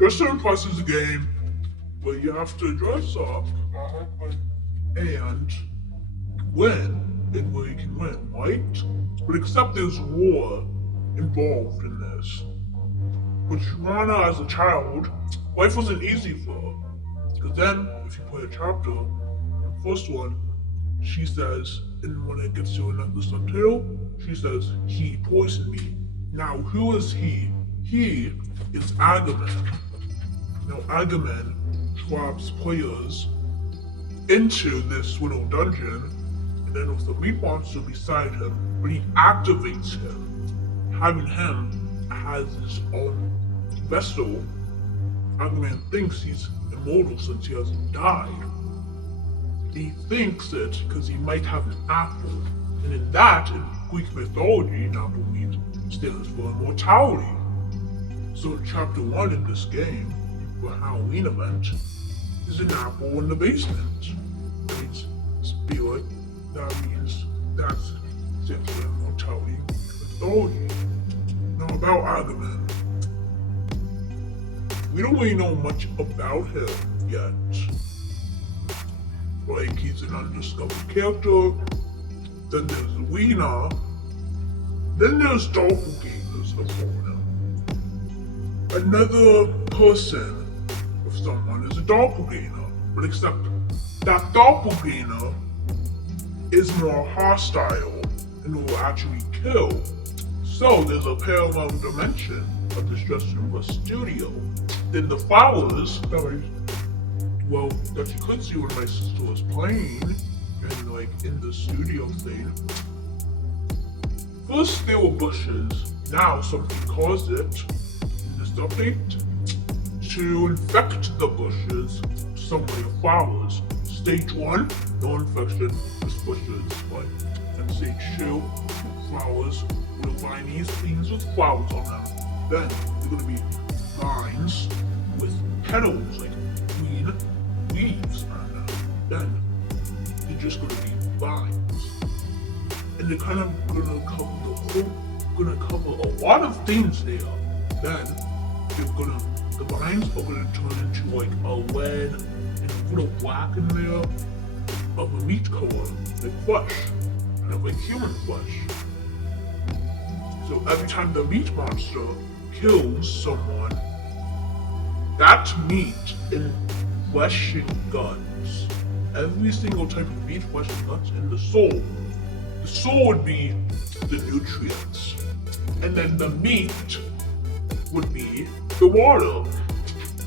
Dress to Impress is a game where you have to dress up and win, and where you can win, right? But except there's war involved in this. Which Rana, as a child, life wasn't easy for her. Because then, if you play a chapter, the first one, she says, and when it gets to another subtitle, she says, he poisoned me. Now, who is he? He is Agaman. Now, Agaman traps players into this little dungeon, and then with the meat monster beside him, when he activates him, having him as his own vessel, Agaman thinks he's immortal since he hasn't died. He thinks it because he might have an apple, and in that, in Greek mythology, an apple means stands for immortality. So in chapter 1 in this game, the Halloween event, is an apple in the basement. It's spirit, that means that's simply immortality mythology. Now about Agaman. We don't really know much about him yet. Like, he's an undiscovered character, then there's Lena, then there's doppelgangers upon him. Another person of someone is a doppelganger, but except that doppelganger is more hostile and will actually kill. So there's a parallel dimension of this Dressed Room studio. Then the flowers that you could see when my sister was playing and like in the studio thing. First there were bushes, now something caused it in this update to infect the bushes some way of flowers. Stage 1, no infection, just bushes, but and stage 2, flowers will find these things with flowers on them. Then they're gonna be vines with petals like green leaves on them. Then they're just gonna be vines. And they're kind of gonna cover a lot of things there. Then the vines are gonna turn into like a red and a little black in there of a meat color, like flesh, kind of like human flesh. So every time the meat monster kills someone, that meat in flesh and guts, every single type of meat, flesh and guts, and the soul would be the nutrients, and then the meat would be the water,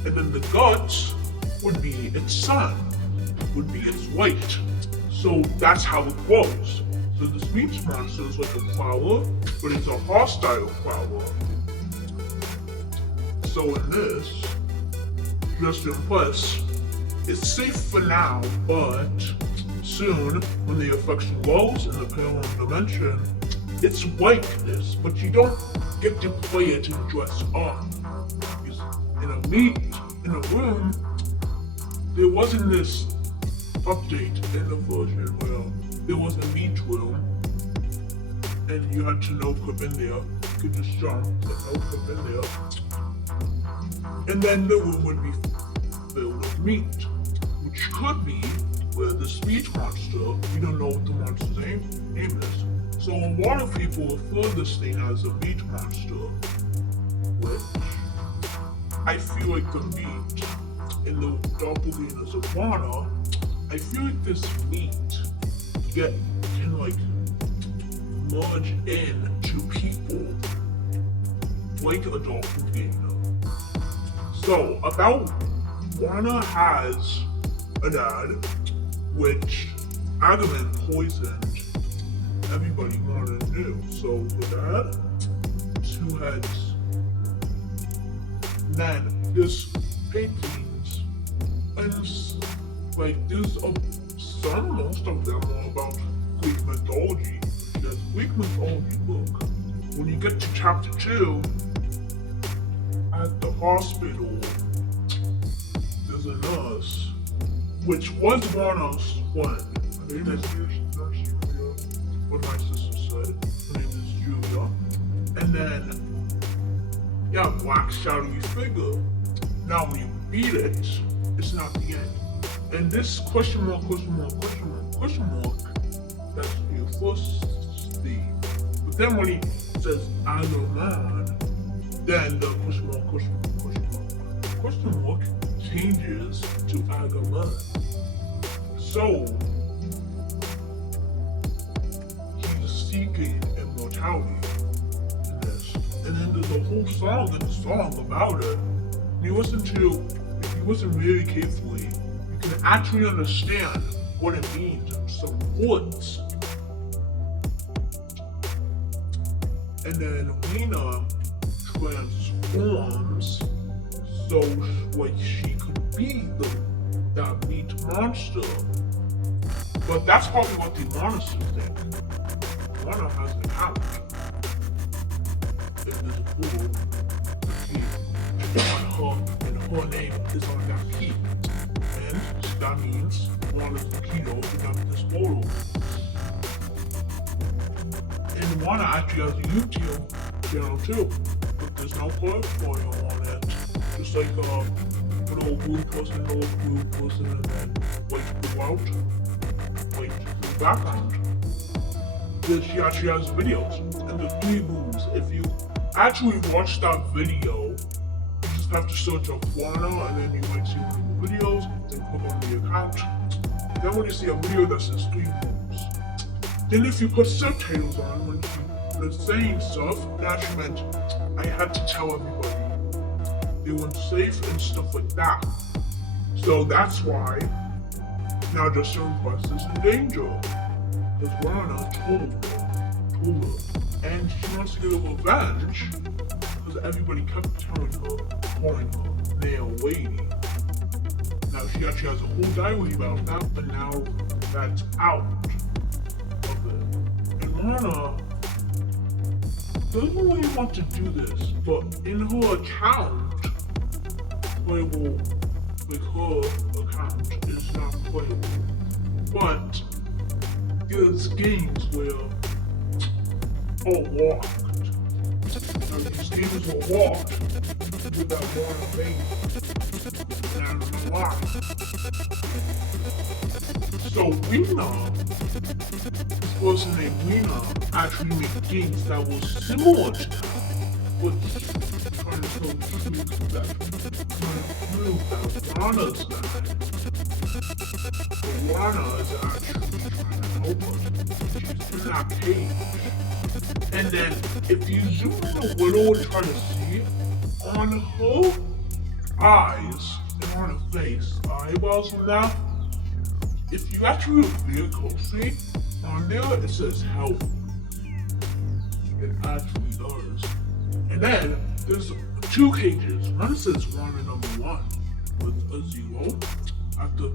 and then the guts would be its sun, would be its light. So that's how it grows. So this meat monster is like a flower, but it's a hostile flower. So in this, Dressed to Impress, it's safe for now, but soon, when the affection grows in the parallel dimension, it's like this, but you don't get to play it and dress up. Because in a room, there wasn't this update in the version where there was a meat room, and you had to no clip in there. You could just jump, but no clip in there. And then the room would be filled with meat, which could be where this meat monster, we don't know what the monster's name is. So a lot of people refer this thing as a meat monster, which I feel like the meat in the doppelgangers of Lana, I feel like this meat can like merge into people like a doppelganger. So about Lana has a dad, which Agaman poisoned everybody wanted to do. So the dad, 2 heads. Then there's paintings, and like there's most of them are about Greek mythology. There's Greek mythology book. When you get to chapter 2, at the hospital, there's a nurse, which was Lana's friend. Her name is Julia, what my sister said. Her name is Julia. And then, black shadowy figure. Now when you beat it, it's not the end. And this question mark, question mark, question mark, question mark, that's your first stage. But then when he says Agumon, then the question mark, question mark, question mark changes to Agumon. So he's seeking immortality in this. And then there's a whole song in the song about it. If you listen really carefully, you can actually understand what it means in some words. And then Lena transforms so like she could be that meat monster. But that's probably what the monster think. Lana has an out in this pool. And her name is on that key. And that means Lana's the key to open up this portal. And Lana actually has a YouTube channel too, but there's no portfolio on it. Just like an old blue person, an old blue person, and then white blue out, white blue background. Then she actually has videos, and the 3 moves. If you actually watch that video, you just have to search up Lana, and then you might see one of the videos, then click on the account. Then when you see a video that says 3 moves, then if you put subtitles on when she was saying stuff, that she meant I had to tell everybody they weren't safe and stuff like that. So that's why now the certain quest is in danger. Because Lana told her, and she wants to get a revenge because everybody kept calling her Nail Lady. Now she actually has a whole diary about that, but now that's out. And Lana doesn't really want to do this, but in her account, playable, like her account is not playable. But there's games where are locked. And these games were locked with that Lana baby. And I don't know why. So Rena, this person named Rena, actually made games that were similar to that, but trying to show the truth that trying to prove that Lana's not. But Lana is actually trying to help us. She's in that cage. And then if you zoom in a little and try to see on her eyes and on her face, eyebrows and that, if you actually look very closely, on there it says help. It actually does. And then there's 2 cages. One says Lana number 1 with a 0 at the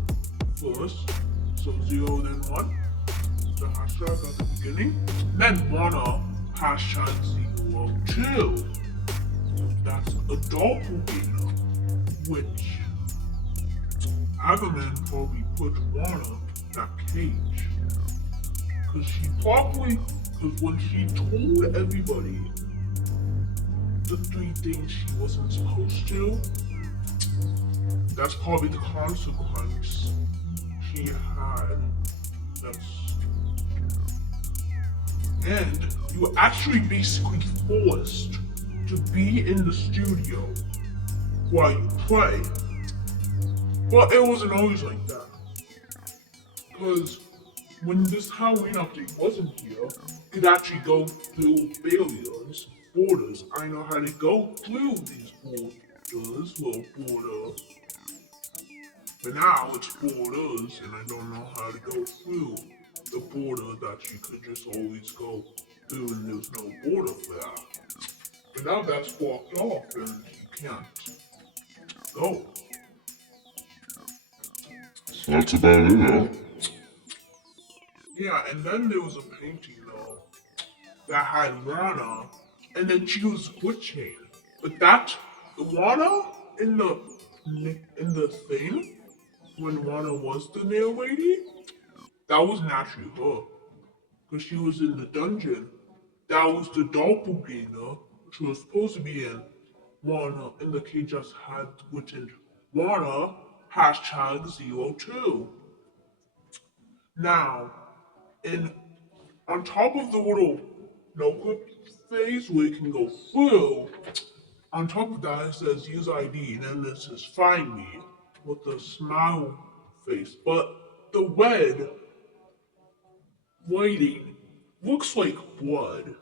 first. So 0 then 1. The hashtag at the beginning. Then Lana hashtag 02. That's a doppelganger, which Agumon probably put Lana in that cage. Because when she told everybody the 3 things she wasn't supposed to, that's probably the consequence she had. And you were actually basically forced to be in the studio while you play. But it wasn't always like that. Because when this Halloween update wasn't here, you could actually go through barriers, borders. I know how to go through these borders, little borders. But now it's borders, and I don't know how to go through the border that you could just always go through, and there's no border for that. But now that's blocked off, and you can't go. That's about it, though. Yeah, and then there was a painting, though, that had Lana, and then she was glitching. But that, Lana in the thing, when Lana was the nail lady, that wasn't actually her. Because she was in the dungeon. That was the doppelganger she was supposed to be in. Warner, and the key just had written Warner #02. Now, in on top of the little notebook phase where you can go through, on top of that it says use ID, and then it says find me with a smile face. But the red writing looks like blood.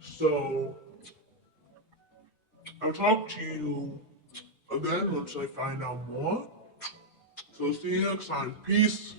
So I'll talk to you again once I find out more. So see you next time. Peace.